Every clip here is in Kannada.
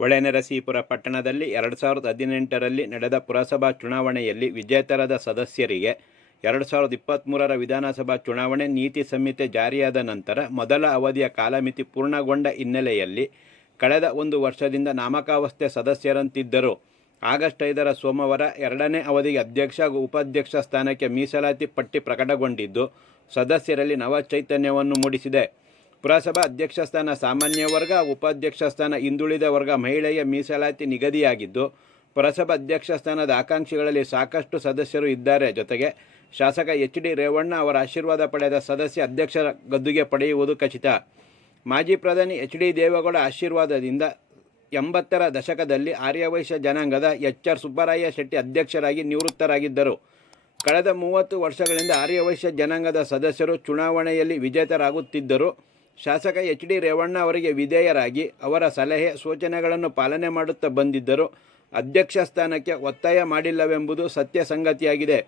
ಹೊಳೆನರಸೀಪುರ ಪಟ್ಟಣದಲ್ಲಿ 2018ರಲ್ಲಿ ನಡೆದ ಪುರಸಭಾ ಚುನಾವಣೆಯಲ್ಲಿ ವಿಜೇತರಾದ ಸದಸ್ಯರಿಗೆ 2023ರ ವಿಧಾನಸಭಾ ಚುನಾವಣೆ ನೀತಿ ಸಂಹಿತೆ ಜಾರಿಯಾದ ನಂತರ ಮೊದಲ ಅವಧಿಯ ಕಾಲಮಿತಿ ಪೂರ್ಣಗೊಂಡ ಹಿನ್ನೆಲೆಯಲ್ಲಿ ಕಳೆದ ಒಂದು ವರ್ಷದಿಂದ ನಾಮಕಾವಸ್ಥೆ ಸದಸ್ಯರಂತಿದ್ದರು. ಆಗಸ್ಟ್ 5ರ ಸೋಮವಾರ ಎರಡನೇ ಅವಧಿಗೆ ಅಧ್ಯಕ್ಷ ಹಾಗೂ ಉಪಾಧ್ಯಕ್ಷ ಸ್ಥಾನಕ್ಕೆ ಮೀಸಲಾತಿ ಪಟ್ಟಿ ಪ್ರಕಟಗೊಂಡಿದ್ದು ಸದಸ್ಯರಲ್ಲಿ ನವ ಚೈತನ್ಯವನ್ನು ಮೂಡಿಸಿದೆ. ಪುರಸಭಾ ಅಧ್ಯಕ್ಷ ಸ್ಥಾನ ಸಾಮಾನ್ಯ ವರ್ಗ, ಉಪಾಧ್ಯಕ್ಷ ಸ್ಥಾನ ಹಿಂದುಳಿದ ವರ್ಗ ಮಹಿಳೆಯ ಮೀಸಲಾತಿ ನಿಗದಿಯಾಗಿದ್ದು, ಪುರಸಭಾ ಅಧ್ಯಕ್ಷ ಸ್ಥಾನದ ಆಕಾಂಕ್ಷಿಗಳಲ್ಲಿ ಸಾಕಷ್ಟು ಸದಸ್ಯರು ಇದ್ದಾರೆ. ಜೊತೆಗೆ ಶಾಸಕ ಎಚ್.ಡಿ. ರೇವಣ್ಣ ಅವರ ಆಶೀರ್ವಾದ ಪಡೆದ ಸದಸ್ಯ ಅಧ್ಯಕ್ಷರ ಗದ್ದುಗೆ ಪಡೆಯುವುದು ಖಚಿತ. ಮಾಜಿ ಪ್ರಧಾನಿ ಎಚ್.ಡಿ. ದೇವೇಗೌಡ ಆಶೀರ್ವಾದದಿಂದ 80ರ ದಶಕದಲ್ಲಿ ಆರ್ಯವೈಶ್ಯ ಜನಾಂಗದ ಎಚ್.ಆರ್. ಸುಬ್ಬರಾಯ ಶೆಟ್ಟಿ ಅಧ್ಯಕ್ಷರಾಗಿ ನಿವೃತ್ತರಾಗಿದ್ದರು. ಕಳೆದ 30 ವರ್ಷಗಳಿಂದ ಆರ್ಯವೈಶ್ಯ ಜನಾಂಗದ ಸದಸ್ಯರು ಚುನಾವಣೆಯಲ್ಲಿ ವಿಜೇತರಾಗುತ್ತಿದ್ದರು. ಶಾಸಕ ಎಚ್.ಡಿ. ರೇವಣ್ಣ ಅವರಿಗೆ ವಿಧೇಯರಾಗಿ ಅವರ ಸಲಹೆ ಸೂಚನೆಗಳನ್ನು ಪಾಲನೆ ಮಾಡುತ್ತಾ ಬಂದಿದ್ದರು. ಅಧ್ಯಕ್ಷ ಸ್ಥಾನಕ್ಕೆ ಒತ್ತಾಯ ಮಾಡಿಲ್ಲವೆಂಬುದು ಸತ್ಯ ಸಂಗತಿಯಾಗಿದೆ.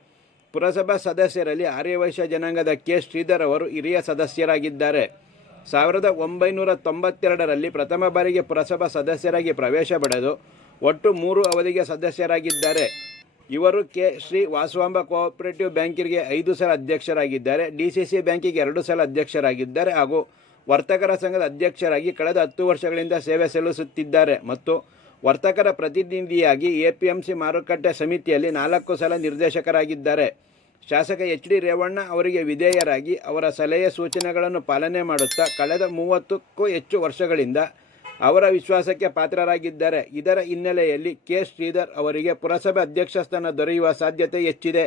ಪುರಸಭಾ ಸದಸ್ಯರಲ್ಲಿ ಆರ್ಯವೈಶ್ಯ ಜನಾಂಗದ ಕೆ. ಶ್ರೀಧರ್ ಅವರು ಹಿರಿಯ ಸದಸ್ಯರಾಗಿದ್ದಾರೆ. 1992ರಲ್ಲಿ ಪ್ರಥಮ ಬಾರಿಗೆ ಪುರಸಭಾ ಸದಸ್ಯರಾಗಿ ಪ್ರವೇಶ ಪಡೆದು ಒಟ್ಟು 3 ಅವಧಿಗೆ ಸದಸ್ಯರಾಗಿದ್ದಾರೆ. ಇವರು ಕೆ. ಶ್ರೀ ವಾಸವಾಂಬ ಕೋಆಪರೇಟಿವ್ ಬ್ಯಾಂಕಿಗೆ 5 ಸಲ ಅಧ್ಯಕ್ಷರಾಗಿದ್ದಾರೆ, ಡಿಸಿಸಿ ಬ್ಯಾಂಕಿಗೆ 2 ಸಲ ಅಧ್ಯಕ್ಷರಾಗಿದ್ದಾರೆ ಹಾಗೂ ವರ್ತಕರ ಸಂಘದ ಅಧ್ಯಕ್ಷರಾಗಿ ಕಳೆದ 10 ವರ್ಷಗಳಿಂದ ಸೇವೆ ಸಲ್ಲಿಸುತ್ತಿದ್ದಾರೆ ಮತ್ತು ವರ್ತಕರ ಪ್ರತಿನಿಧಿಯಾಗಿ ಎಪಿಎಂಸಿ ಮಾರುಕಟ್ಟೆ ಸಮಿತಿಯಲ್ಲಿ 4 ಸಲ ನಿರ್ದೇಶಕರಾಗಿದ್ದಾರೆ. ಶಾಸಕ ಎಚ್.ಡಿ. ರೇವಣ್ಣ ಅವರಿಗೆ ವಿಧೇಯರಾಗಿ ಅವರ ಸಲಹೆ ಸೂಚನೆಗಳನ್ನು ಪಾಲನೆ ಮಾಡುತ್ತಾ ಕಳೆದ 30ಕ್ಕೂ ಹೆಚ್ಚು ವರ್ಷಗಳಿಂದ ಅವರ ವಿಶ್ವಾಸಕ್ಕೆ ಪಾತ್ರರಾಗಿದ್ದಾರೆ. ಇದರ ಹಿನ್ನೆಲೆಯಲ್ಲಿ ಕೆ. ಶ್ರೀಧರ್ ಅವರಿಗೆ ಪುರಸಭೆ ಅಧ್ಯಕ್ಷ ಸ್ಥಾನ ದೊರೆಯುವ ಸಾಧ್ಯತೆ ಹೆಚ್ಚಿದೆ.